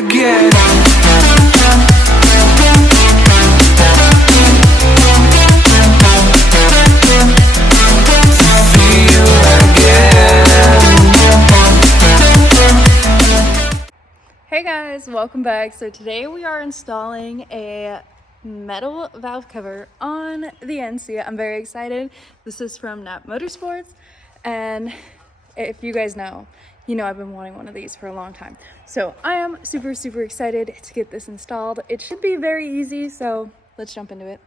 again. See you again. Hey guys, welcome back. So today we are installing a metal valve cover on the NC. I'm very excited. This is from Nap Motorsports, and if you guys know, you know I've been wanting one of these for a long time. So I am super excited to get this installed. It should be very easy, so let's jump into it.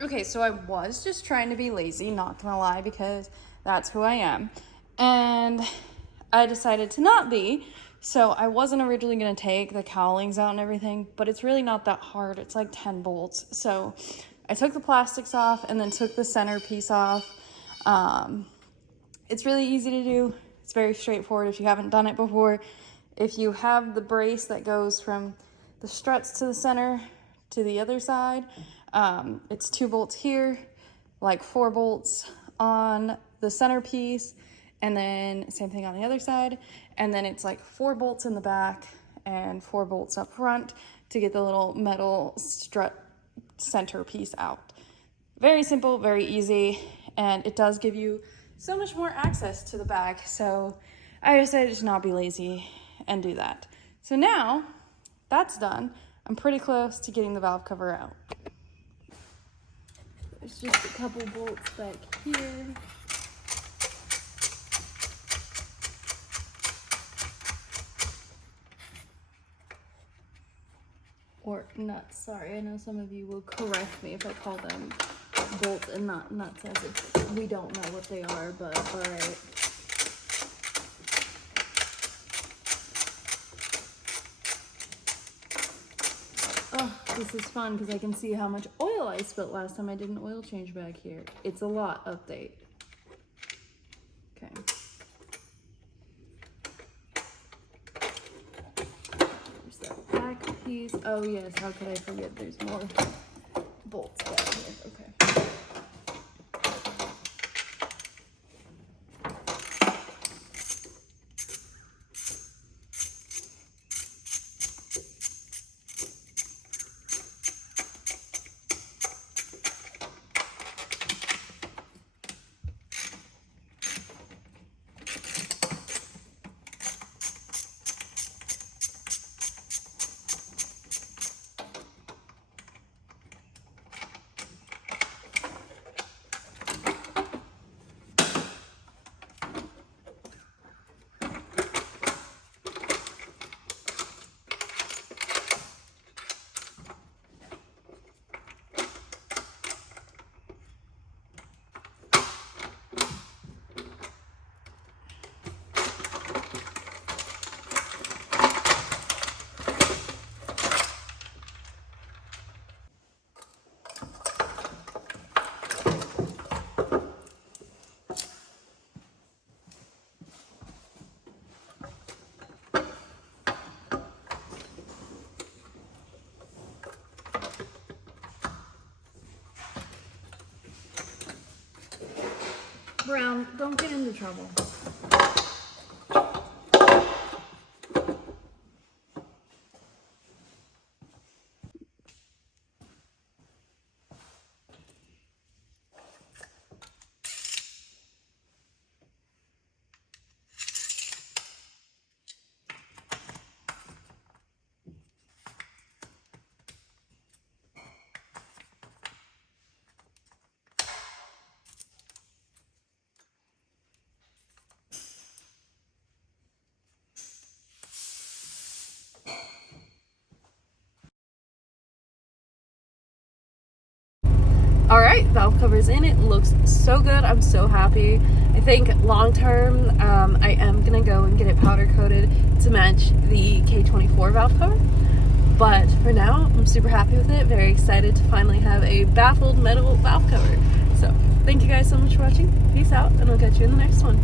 Okay, so I was just trying to be lazy, not gonna lie, because that's who I am. And I decided to not be. So I wasn't originally gonna take the cowlings out and everything, but it's really not that hard. It's like 10 bolts. So I took the plastics off and then took the center piece off. It's really easy to do. It's very straightforward if you haven't done it before. If you have the brace that goes from the struts to the center to the other side, it's 2 bolts here, like 4 bolts on the center piece, and then same thing on the other side, and then it's like 4 bolts in the back and 4 bolts up front to get the little metal strut center piece out. Very simple, very easy, and it does give you so much more access to the back, so I decided to not be lazy and do that. So now that's done, I'm pretty close to getting the valve cover out. There's just a couple bolts back here. Or nuts, sorry, I know some of you will correct me if I call them bolts and not nuts, as if we don't know what they are, but alright. Oh, this is fun because I can see how much oil I spilled last time I did an oil change back here. It's a lot update. Okay. There's that back piece. Oh yes, how could I forget there's more bolts back here. Okay. Brown, don't get into trouble. All right, valve cover's in. It looks so good. I'm so happy. I think long term, I am gonna go and get it powder coated to match the K24 valve cover. But for now, I'm super happy with it. Very excited to finally have a baffled metal valve cover. So thank you guys so much for watching. Peace out, and I'll catch you in the next one.